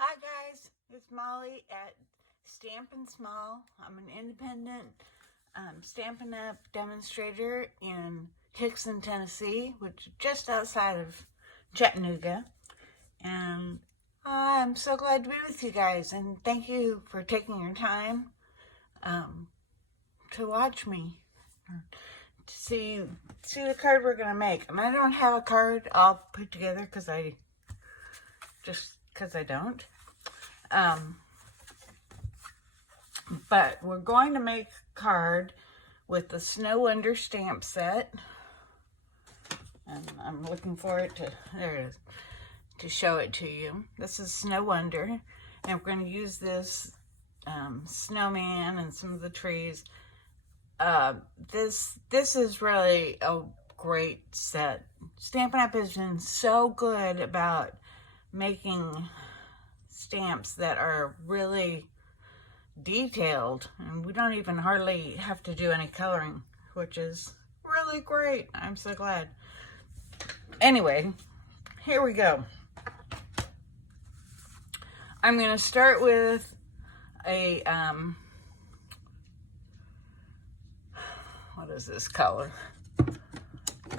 Hi guys, it's Molly at Stampin' Small. I'm an independent Stampin' Up demonstrator in Hickson, Tennessee, which is just outside of Chattanooga. And I'm so glad to be with you guys, and thank you for taking your time to watch me, to see the card we're gonna make. And I don't have a card all put together because I don't. But we're going to make a card with the Snow Under stamp set. And I'm looking for it there it is, to show it to you. This is Snow Under, and we're going to use this snowman and some of the trees. This is really a great set. Stampin' Up has been so good about making stamps that are really detailed, and we don't even hardly have to do any coloring, which is really great. I'm so glad. Anyway, here we go. I'm going to start with a what is this color?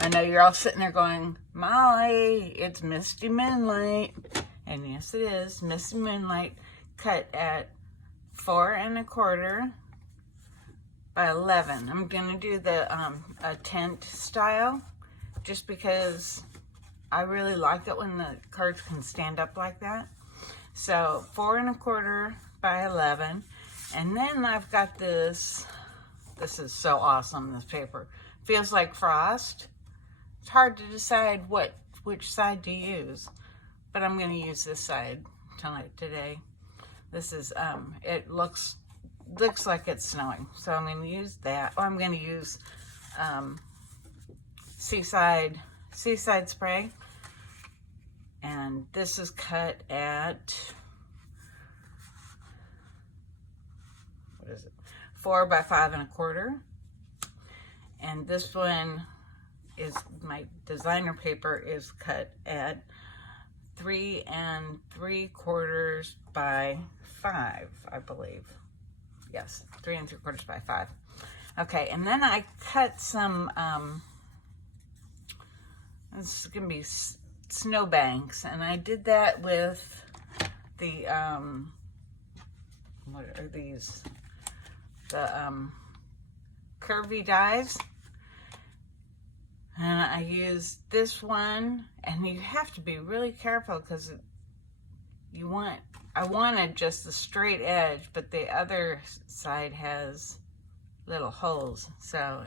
I know you're all sitting there going, Molly, it's Misty Moonlight. And yes, it is Misty Moonlight, cut at 4 1/4 by 11. I'm gonna do the a tent style, just because I really like it when the cards can stand up like that. So 4 1/4 by 11, and then I've got this. This is so awesome. This paper feels like frost. It's hard to decide which side to use, but I'm going to use this side today. This is it looks like it's snowing, so I'm going to use that. Or I'm going to use seaside spray, and this is cut at, what is it, 4 by 5 1/4, and this one is my designer paper, is cut at 3 3/4 by 5, I believe. Yes, 3 3/4 by 5. Okay, and then I cut some, this is gonna be snowbanks, and I did that with the, what are these? The curvy dies. And I used this one, and you have to be really careful because I wanted just the straight edge, but the other side has little holes. So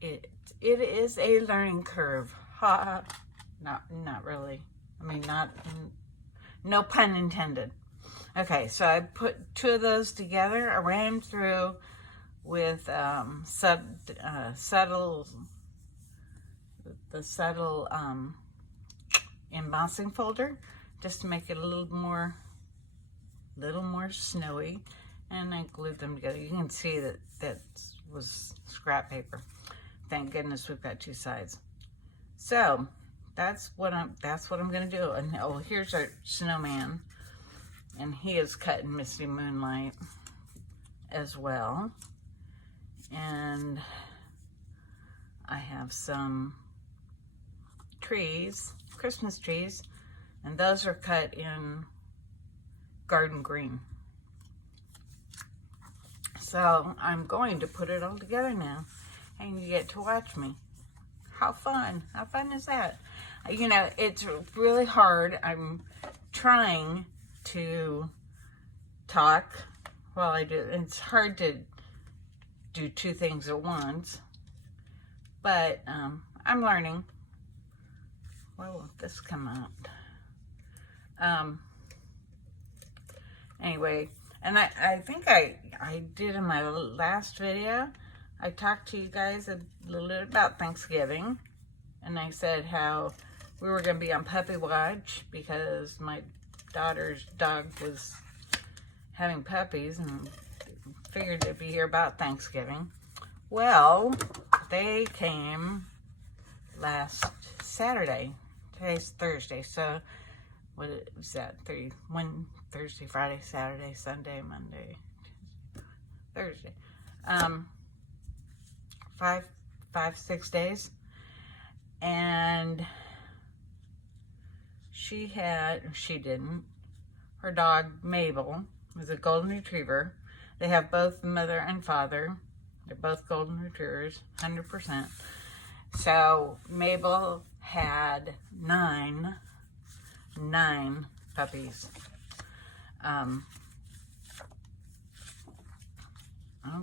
it is a learning curve. Ha, not really. I mean, no pun intended. Okay, so I put 2 of those together. I ran through with subtle embossing folder, just to make it a little more snowy, and I glued them together. You can see that was scrap paper. Thank goodness we've got 2 sides. So that's what I'm gonna do. And oh, here's our snowman, and he is cut in Misty Moonlight as well. And I have some trees, Christmas trees, and those are cut in garden green. So I'm going to put it all together now, and you get to watch me. How fun is that? You know, it's really hard. I'm trying to talk while I do. It's hard to do 2 things at once, but I'm learning. Where will this come out? Anyway, and I think I did in my last video, I talked to you guys a little bit about Thanksgiving, and I said how we were going to be on puppy watch because my daughter's dog was having puppies, and figured they'd be here about Thanksgiving. Well, they came last Saturday. Today's Thursday, so what was that? One Thursday, Friday, Saturday, Sunday, Monday, Tuesday, Thursday. 6 days. And she didn't. Her dog, Mabel, was a golden retriever. They have both mother and father. They're both golden retrievers, 100%. So Mabel had nine puppies. I've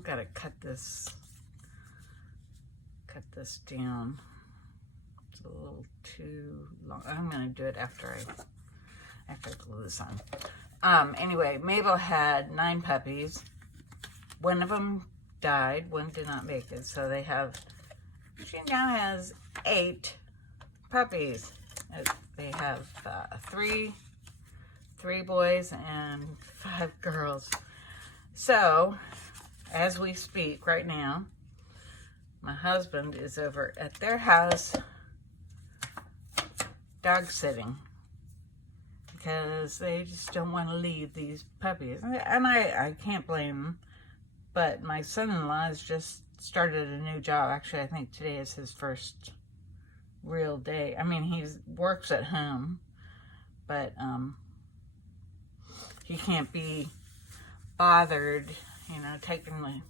got to cut this down. It's a little too long. I'm going to do it after I glue this on. Anyway, Mabel had 9 puppies. One of them died. One did not make it. So she now has 8 puppies. They have 3 boys and 5 girls. So, as we speak right now, my husband is over at their house dog sitting because they just don't want to leave these puppies. And I can't blame them. But my son-in-law has just started a new job. Actually, I think today is his first real day. I mean, he works at home, but he can't be bothered, taking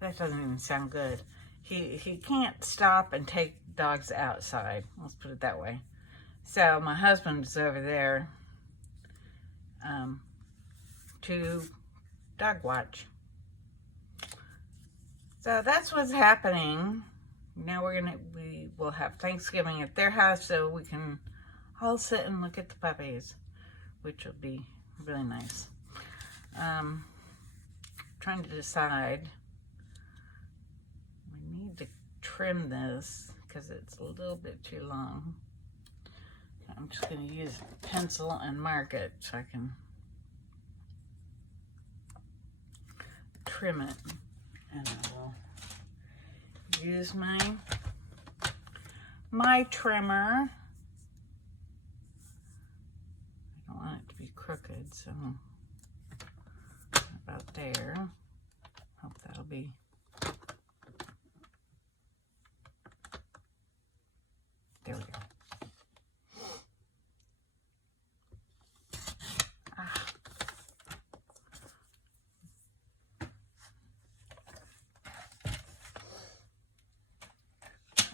that doesn't even sound good. He can't stop and take dogs outside. Let's put it that way. So my husband's over there to dog watch. So that's what's happening. Now we will have Thanksgiving at their house so we can all sit and look at the puppies, which will be really nice. Trying to decide. We need to trim this because it's a little bit too long. I'm just going to use a pencil and mark it so I can trim it. And I will use my trimmer. I don't want it to be crooked, so about there. Hope that'll be. There we go.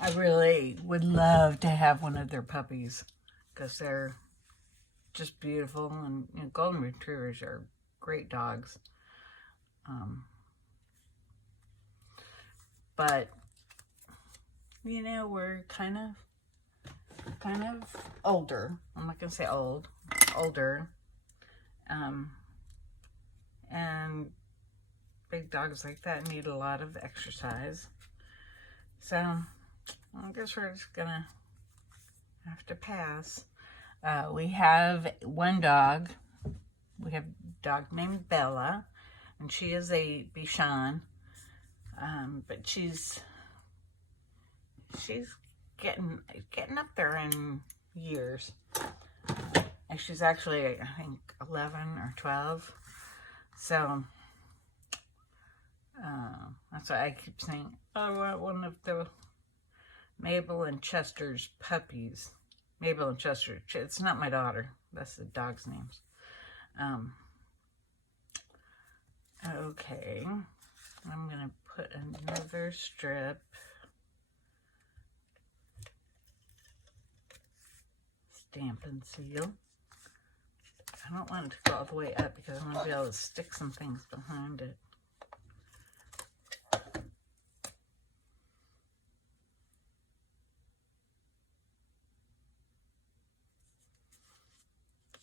I really would love to have one of their puppies because they're just beautiful, and golden retrievers are great dogs. But we're kind of older. I'm not gonna say older. And big dogs like that need a lot of exercise. So I guess we're just gonna have to pass. We have one dog. We have a dog named Bella, and she is a Bichon. But she's getting up there in years. And she's actually, I think, 11 or 12. So that's why I keep saying, I want one of the Mabel and Chester's puppies. Mabel and Chester. It's not my daughter. That's the dog's names. Okay. I'm going to put another strip. Stampin' seal. I don't want it to go all the way up because I'm going to be able to stick some things behind it.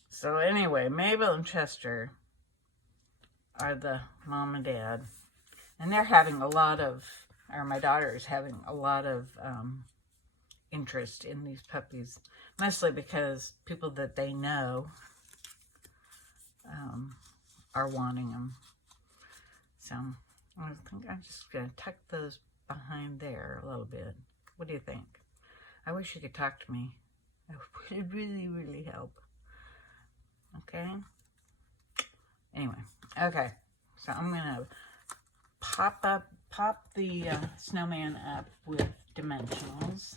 So anyway, Mabel and Chester are the mom and dad. And they're having a lot of, or my daughter is having a lot of interest in these puppies. Mostly because people that they know are wanting them. So I think I'm just going to tuck those behind there a little bit. What do you think? I wish you could talk to me. It would really, really help. Okay. Anyway, okay. So I'm gonna pop the snowman up with dimensionals.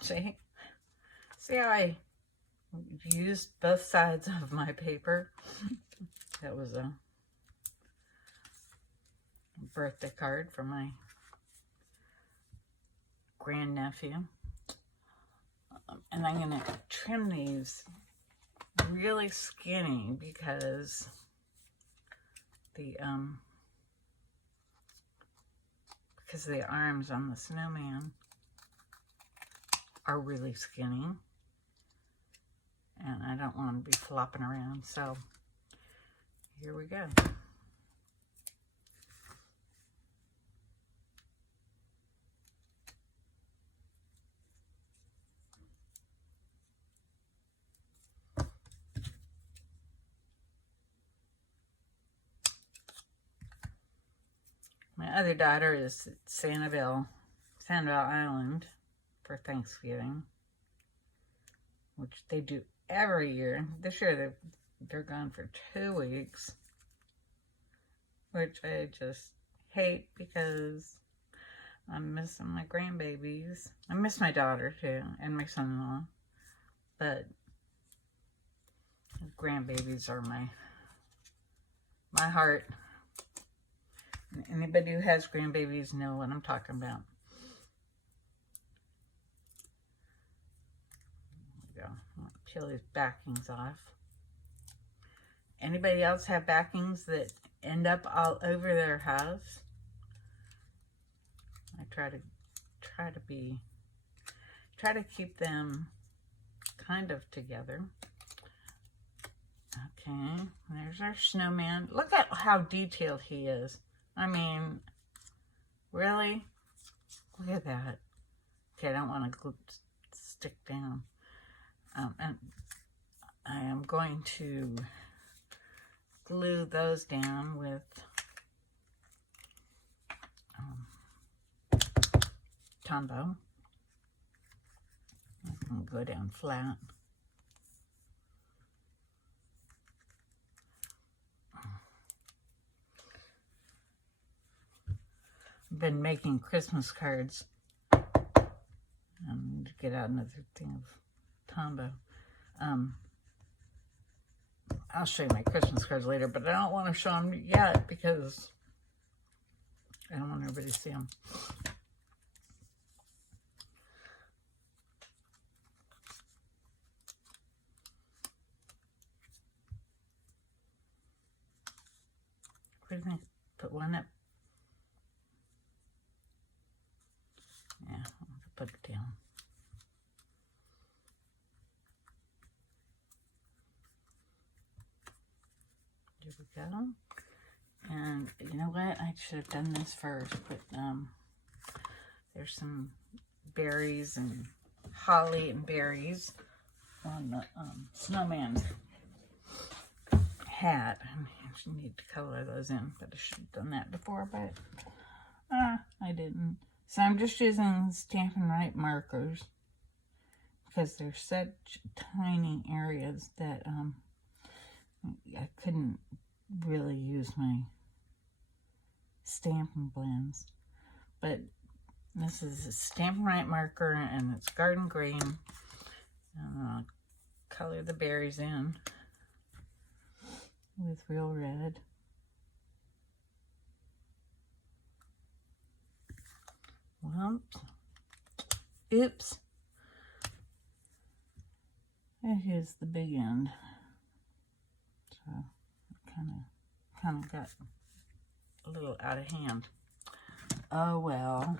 See how I used both sides of my paper? That was a birthday card from my grandnephew. And I'm gonna trim these really skinny because the arms on the snowman are really skinny, and I don't want them to be flopping around. So here we go. My other daughter is at Sanibel Island for Thanksgiving, which they do every year. This year they're gone for 2 weeks, which I just hate because I'm missing my grandbabies. I miss my daughter too, and my son-in-law, but grandbabies are my heart. Anybody who has grandbabies know what I'm talking about. There we go. I'll peel these backings off. Anybody else have backings that end up all over their house? I try to keep them kind of together. Okay, there's our snowman. Look at how detailed he is. I mean, really? Look at that. Okay, I don't want to stick down. And I am going to glue those down with Tombow. I can go down flat. Been making Christmas cards. I need to get out another thing of Tombow. I'll show you my Christmas cards later, but I don't want to show them yet because I don't want everybody to see them. What do you think? Put one up. Yeah, I'll put it down. There we go. And you know what? I should have done this first, but there's some berries and holly and berries on the snowman hat. I need to color those in, but I should have done that before, but I didn't. So I'm just using Stampin' Right markers because they're such tiny areas that I couldn't really use my Stampin' blends. But this is a Stampin' Right marker and it's garden green. And I'll color the berries in with real red. Well, oops. And here's the big end. So kind of got a little out of hand. Oh well.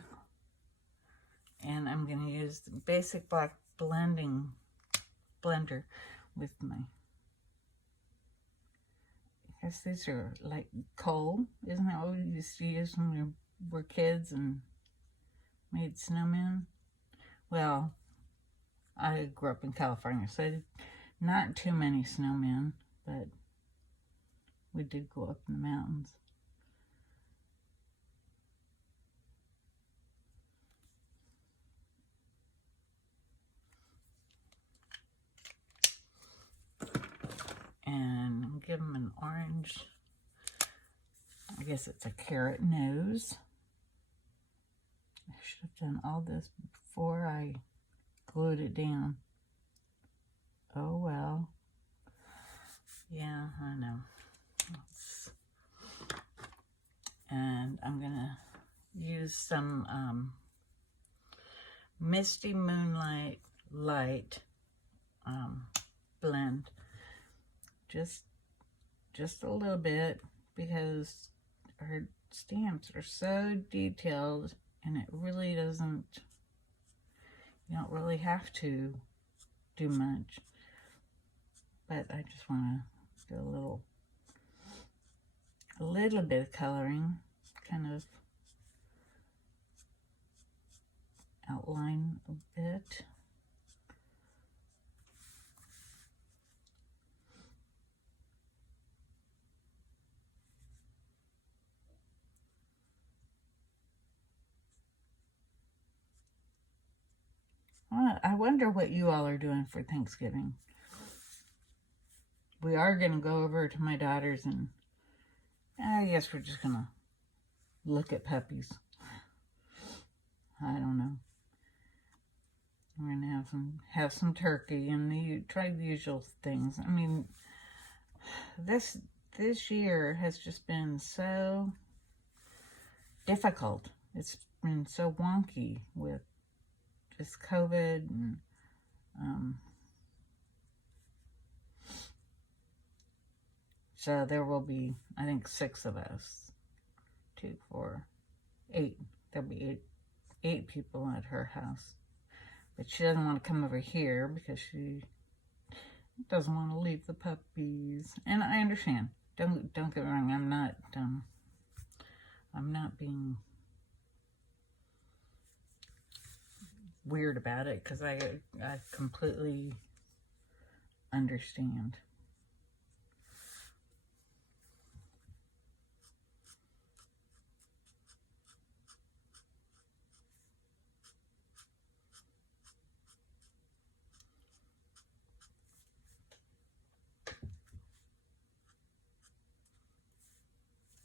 And I'm going to use the basic black blender with my, I guess these are like coal. Isn't that what we used to use when we were kids and made snowmen? Well, I grew up in California, so not too many snowmen, but we did go up in the mountains. give them an orange. I guess it's a carrot nose. I should have done all this before I glued it down. Oh well. Yeah, I know. And I'm gonna use some Misty Moonlight Light blend. Just a little bit, because our stamps are so detailed, and it really doesn't, you don't really have to do much. But I just want to do a little bit of coloring, kind of outline a bit. I wonder what you all are doing for Thanksgiving. We are going to go over to my daughter's, and I guess we're just going to look at puppies. I don't know. We're going to have some turkey and try the usual things. I mean, this year has just been so difficult. It's been so wonky with just COVID, and so there will be, I think, 6 of us. 2, 4, 8. There'll be eight people at her house. But she doesn't want to come over here because she doesn't want to leave the puppies. And I understand. Don't get me wrong. I'm not being weird about it, because I completely understand.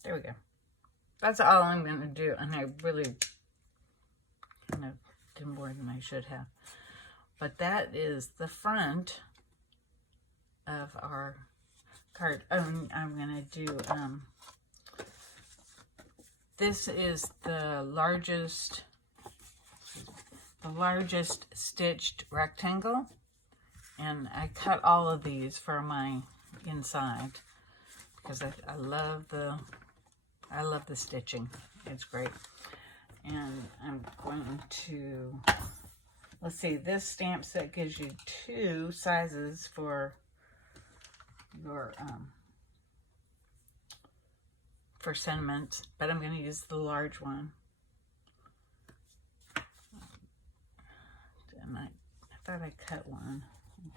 There we go. That's all I'm going to do, and I really kind of did more than I should have. But that is the front of our card. Oh, I'm going to do, this is the largest stitched rectangle, and I cut all of these for my inside because I love the stitching. It's great. And I'm going to, let's see, this stamp set gives you 2 sizes for your for sentiments, but I'm going to use the large one. And I thought I cut one. I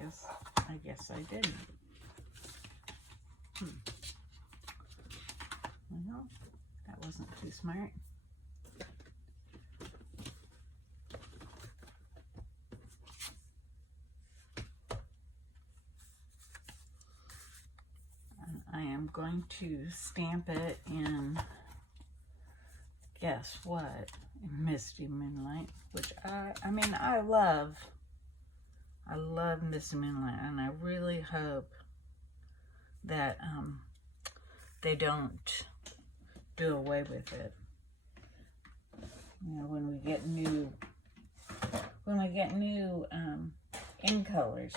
guess I didn't. Well, that wasn't too smart. And I am going to stamp it in, guess what, in Misty Moonlight, which I mean, I love Misty Moonlight, and I really hope that they don't do away with it. You know, when we get new in colors,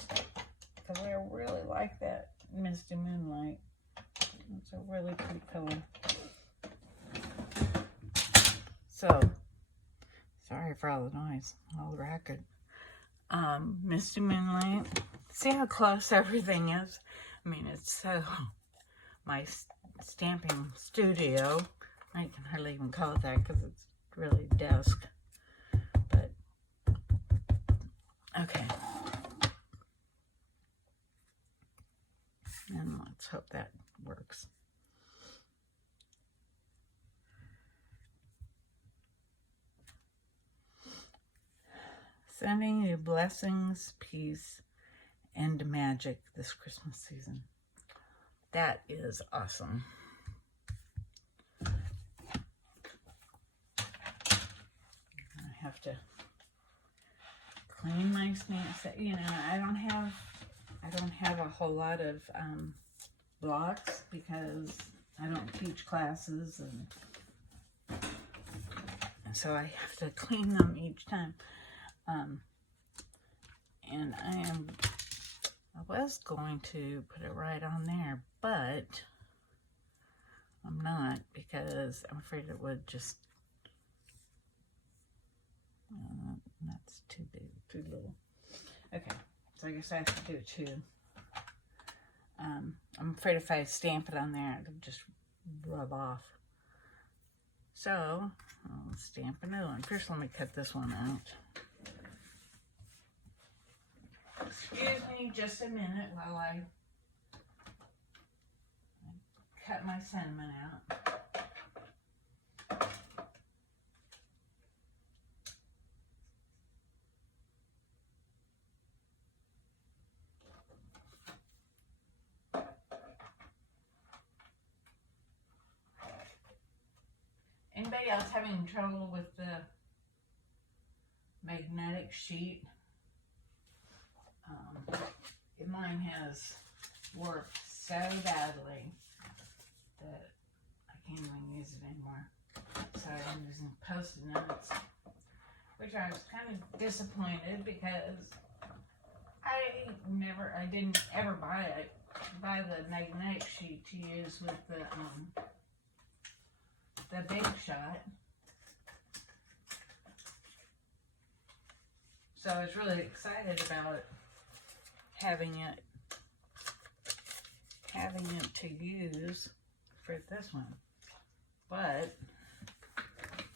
because I really like that Misty Moonlight. It's a really pretty color. So, sorry for all the noise, all the racket. Misty Moonlight. See how close everything is? I mean, it's so, my stamping studio, I can hardly even call it that because it's really desk, but, okay. And let's hope that works. Sending you blessings, peace, and magic this Christmas season. That is awesome. I have to clean my stamps. You know, I don't have a whole lot of blocks because I don't teach classes, and so I have to clean them each time. And I was going to put it right on there, but I'm not, because I'm afraid it would just, that's too big, too little. Okay, so I guess I have to do two. I'm afraid if I stamp it on there, it'll just rub off. So, I'll stamp another one. First, let me cut this one out. Excuse me just a minute while I cut my cinnamon out. Anybody else having trouble with the magnetic sheet? Mine has warped so badly that I can't even use it anymore. So I'm using Post-it notes, which I was kind of disappointed because I didn't ever buy the magnetic sheet to use with the Big Shot. So I was really excited about having it to use for this one, but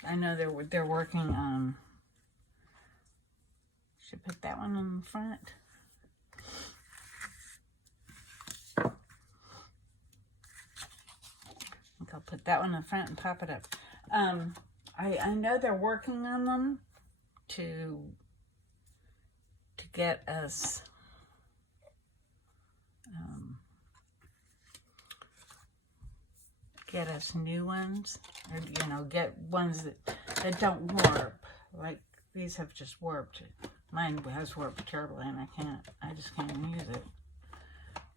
I know they're working on. Should put that one in the front. I think I'll put that one in front and pop it up. I know they're working on them to get us new ones, or get ones that don't warp. Like these have just warped. Mine has warped terribly, and I just can't use it,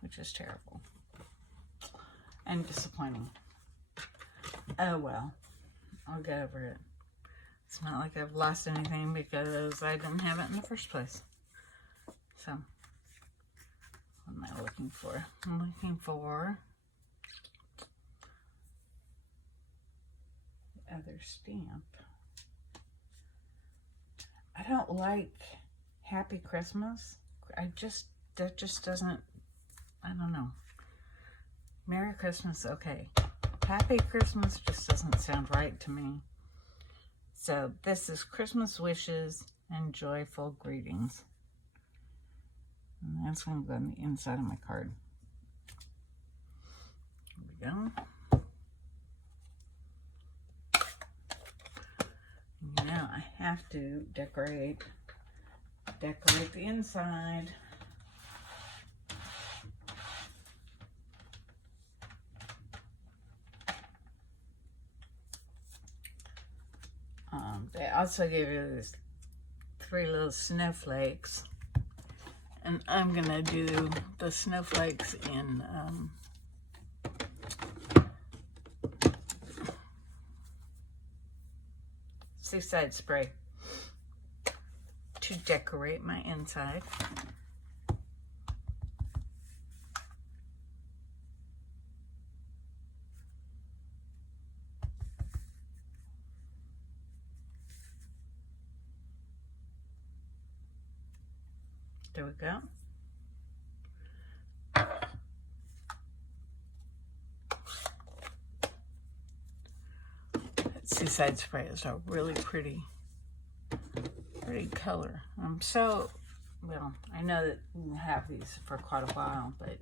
which is terrible and disappointing. Oh well, I'll get over it. It's not like I've lost anything because I didn't have it in the first place. So, what am I looking for? I'm looking for the other stamp. I don't like Happy Christmas. That just doesn't, I don't know. Merry Christmas, okay. Happy Christmas just doesn't sound right to me. So this is Christmas wishes and joyful greetings. And that's going to go on the inside of my card. There we go. Now I have to decorate the inside. They also gave you these 3 little snowflakes, and I'm gonna do the snowflakes in Seaside Spray to decorate my inside. There we go. That Seaside Spray is a really pretty color. Well, I know that we'll have these for quite a while, but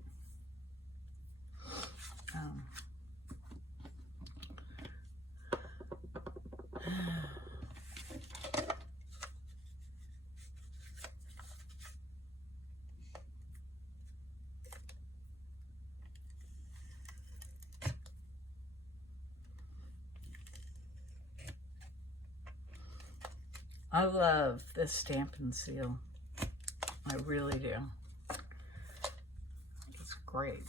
I love this Stampin' seal. I really do. It's great.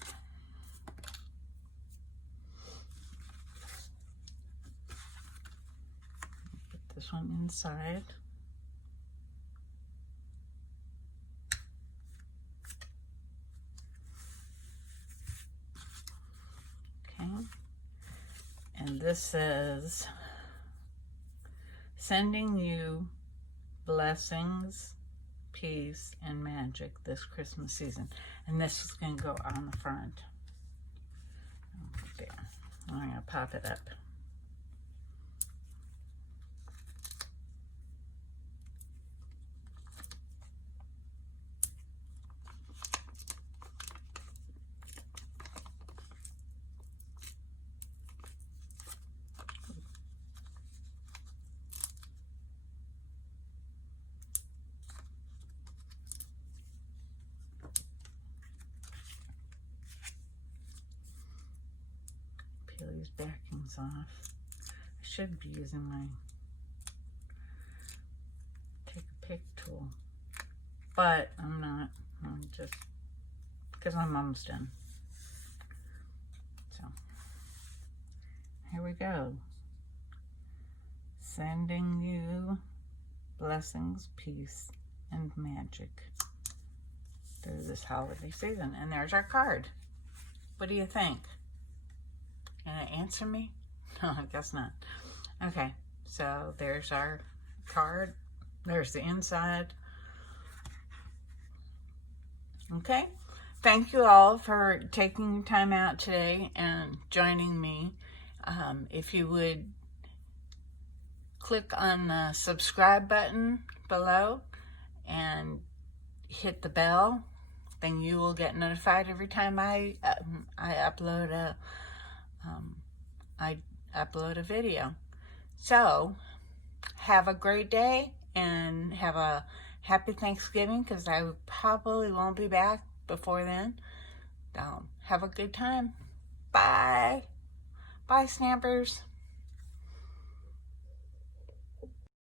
Put this one inside. Okay. And this says, sending you blessings, peace, and magic this Christmas season. And this is going to go on the front. There. I'm going to pop it up. Peel these backings off. I should be using my take a pick tool, but I'm not. I'm just because I'm almost done. So here we go. Sending you blessings, peace, and magic through this holiday season. And there's our card. What do you think? Gonna answer me? No, I guess not. Okay, so there's our card. There's the inside. Okay, thank you all for taking time out today and joining me. If you would click on the subscribe button below and hit the bell, then you will get notified every time I upload a video. So have a great day and have a happy Thanksgiving, because I probably won't be back before then. Have a good time. Bye. Bye, Snappers.